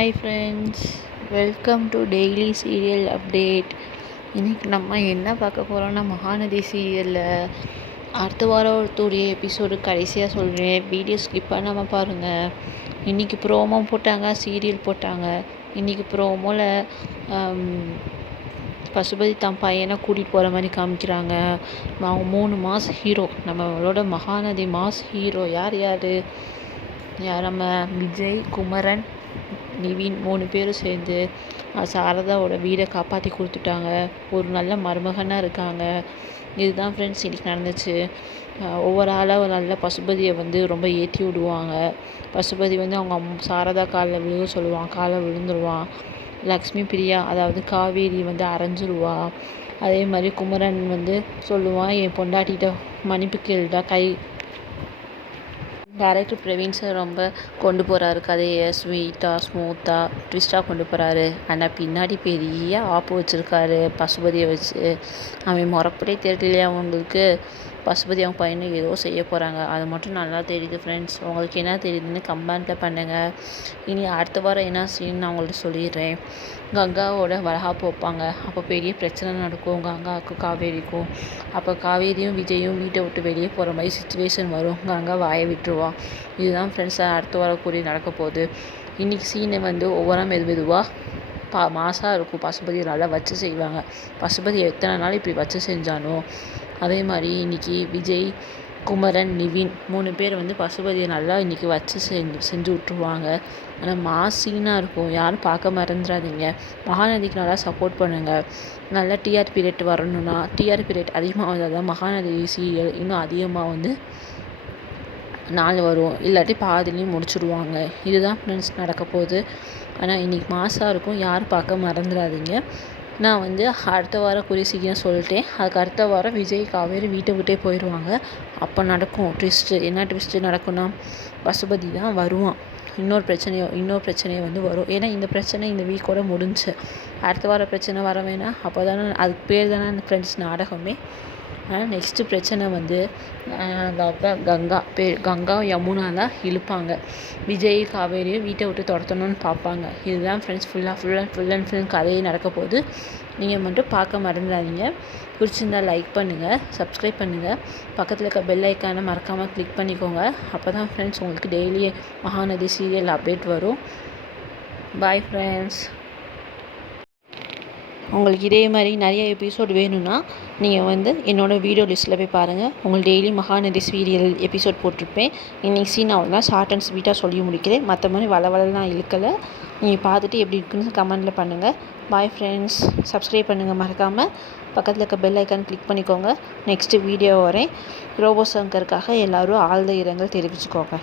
Hi friends, welcome to daily serial update. இன்றைக்கி நம்ம என்ன பார்க்க போகிறோன்னா, மகாநதி சீரியலில் அடுத்த வாரத்துடைய எபிசோடு கடைசியாக சொல்கிறேன். வீடியோ ஸ்கிப் பண்ணாமல் பாருங்கள். இன்றைக்கி ப்ரோமோ போட்டாங்க, சீரியல் போட்டாங்க. இன்றைக்கி ப்ரோமோவில் பசுபதி தன் பையனை கூட்டிகிட்டு போகிற மாதிரி காமிக்கிறாங்க. அவங்க 3 மாஸ் ஹீரோ, நம்மளோட மகாநதி மாஸ் ஹீரோ யார் நம்ம விஜய், குமரன், நிவின் 3 பேரும் சேர்ந்து சாரதாவோட வீடை காப்பாற்றி கொடுத்துட்டாங்க. ஒரு நல்ல மருமகனாக இருக்காங்க. இதுதான் ஃப்ரெண்ட்ஸ் இன்றைக்கி நடந்துச்சு. ஒவ்வொரு ஆளாக ஒரு நல்ல பசுபதியை ரொம்ப ஏற்றி விடுவாங்க. பசுபதி அவங்க சாரதா காலில் விழுக சொல்லுவான், காலை விழுந்துருவான். லக்ஷ்மி பிரியா, அதாவது காவேரி அரைஞ்சிருவா. அதே மாதிரி குமரன் சொல்லுவான், என் பொண்டாட்டிகிட்ட மன்னிப்பு கேளுடா. டைரக்டர் பிரவீன் சார் ரொம்ப கொண்டு போகிறாரு கதையை, ஸ்வீட்டாக ஸ்மூத்தாக ட்விஸ்ட்டாக கொண்டு போகிறாரு. ஆனால் பின்னாடி பெரிய ஆப்பு வச்சுருக்காரு பசுபதியை வச்சு. அவன் முறப்படியே தெரியலையா அவங்களுக்கு? பசுபதி அவங்க பையனை ஏதோ செய்ய போகிறாங்க. அது மட்டும் நல்லா தெரியுது ஃப்ரெண்ட்ஸ். உங்களுக்கு என்ன தெரியுதுன்னு கமெண்ட்டில் பண்ணுங்கள். இனி அடுத்த வாரம் என்ன சீன் நான் உங்கள்கிட்ட சொல்லிடுறேன். கங்காவோட வளகாப்பு வைப்பாங்க. அப்போ பெரிய பிரச்சனை நடக்கும் கங்காவுக்கும் காவேரிக்கும். அப்போ காவேரியும் விஜயும் வீட்டை விட்டு வெளியே போகிற மாதிரி சுச்சுவேஷன் வரும். கங்கா வாயை விட்டுருவான். இதுதான் ஃப்ரெண்ட்ஸ் அடுத்த வாரம் கூடி நடக்க போகுது. இன்றைக்கி சீனை ஒவ்வொரு மெதுவாக மாசாக இருக்கும். பசுபதி நல்லா வச்சு செய்வாங்க. பசுபதி எத்தனை நாள் இப்படி வச்சு செஞ்சானோ அதே மாதிரி இன்றைக்கி விஜய், குமரன், நிவின் 3 பேர் பசுபதியை நல்லா இன்றைக்கி வச்சு செஞ்சு விட்ருவாங்க. ஆனால் மாசீனாக இருக்கும். யாரும் பார்க்க மறந்துடாதீங்க. மகாநதிக்கு நல்லா சப்போர்ட் பண்ணுங்கள். நல்லா டிஆர்பி ரேட் வரணும்னா, டிஆர்பி ரேட் அதிகமாக வந்தால் தான் மகாநதி சீரியல் இன்னும் அதிகமாக நாள் வரும். இல்லாட்டி பாதிலையும் முடிச்சுடுவாங்க. இதுதான் ஃப்ரெண்ட்ஸ் நடக்க போகுது. ஆனால் இன்றைக்கி மாசாக இருக்கும். யாரும் பார்க்க மறந்துடாதீங்க. நான் அடுத்த வாரம் சீக்கிரம் சொல்லிட்டேன். அதுக்கு அடுத்த வாரம் விஜய், காவேரி வீட்டை விட்டே போயிடுவாங்க. அப்போ நடக்கும் ட்விஸ்ட்டு. என்ன ட்விஸ்ட்டு நடக்கும்னா, பசுபதி தான் வருவான். இன்னொரு பிரச்சனையை வரும். ஏன்னா இந்த பிரச்சனை இந்த வீக்கோட முடிஞ்சு. அடுத்த வாரம் பிரச்சனை வர வேணாம். அப்போ தானே அதுக்கு பேர் தானே ஃப்ரெண்ட்ஸ் நாடகமே. ஆனால் நெக்ஸ்ட்டு பிரச்சனை கங்கா யமுனா தான் இழுப்பாங்க. விஜய், காவேரியை வீட்டை விட்டு துரத்தணும்னு பார்ப்பாங்க. இதுதான் ஃப்ரெண்ட்ஸ் ஃபுல் அண்ட் ஃபுல் கதையை நடக்க போகுது. நீங்கள் மட்டும் பார்க்க மறந்துடாதீங்க. பிடிச்சிருந்தால் லைக் பண்ணுங்கள், சப்ஸ்கிரைப் பண்ணுங்கள். பக்கத்தில் இருக்க பெல் ஐக்கானை மறக்காமல் கிளிக் பண்ணிக்கோங்க. அப்போ தான் ஃப்ரெண்ட்ஸ் உங்களுக்கு டெய்லி மகாநதி சீரியல் அப்டேட் வரும். Bye friends. உங்களுக்கு இதே மாதிரி நிறைய எபிசோட் வேணும்னா நீங்கள் என்னோடய வீடியோ லிஸ்ட்டில் போய் பாருங்கள். உங்களுக்கு டெய்லி மகாநதி சீரியல் எபிசோட் போட்டிருப்பேன். இன்றைக்கி சீன் அவ்வளோதான் ஷார்ட் அண்ட் ஸ்வீட்டாக சொல்லி முடிக்கிறேன். மற்ற மாதிரி வளவலாம் இழுக்கலை. நீங்கள் பார்த்துட்டு எப்படி இருக்குன்னு கமெண்ட்டில் பண்ணுங்கள். Bye friends. சப்ஸ்கிரைப் பண்ணுங்கள் மறக்காமல். பக்கத்தில் இருக்க பெல் ஐக்கான் கிளிக் பண்ணிக்கோங்க. நெக்ஸ்ட்டு வீடியோ வரேன். ரோபோ சங்கருக்காக எல்லோரும் ஆழ்ந்த இரங்கல் தெரிவிச்சுக்கோங்க.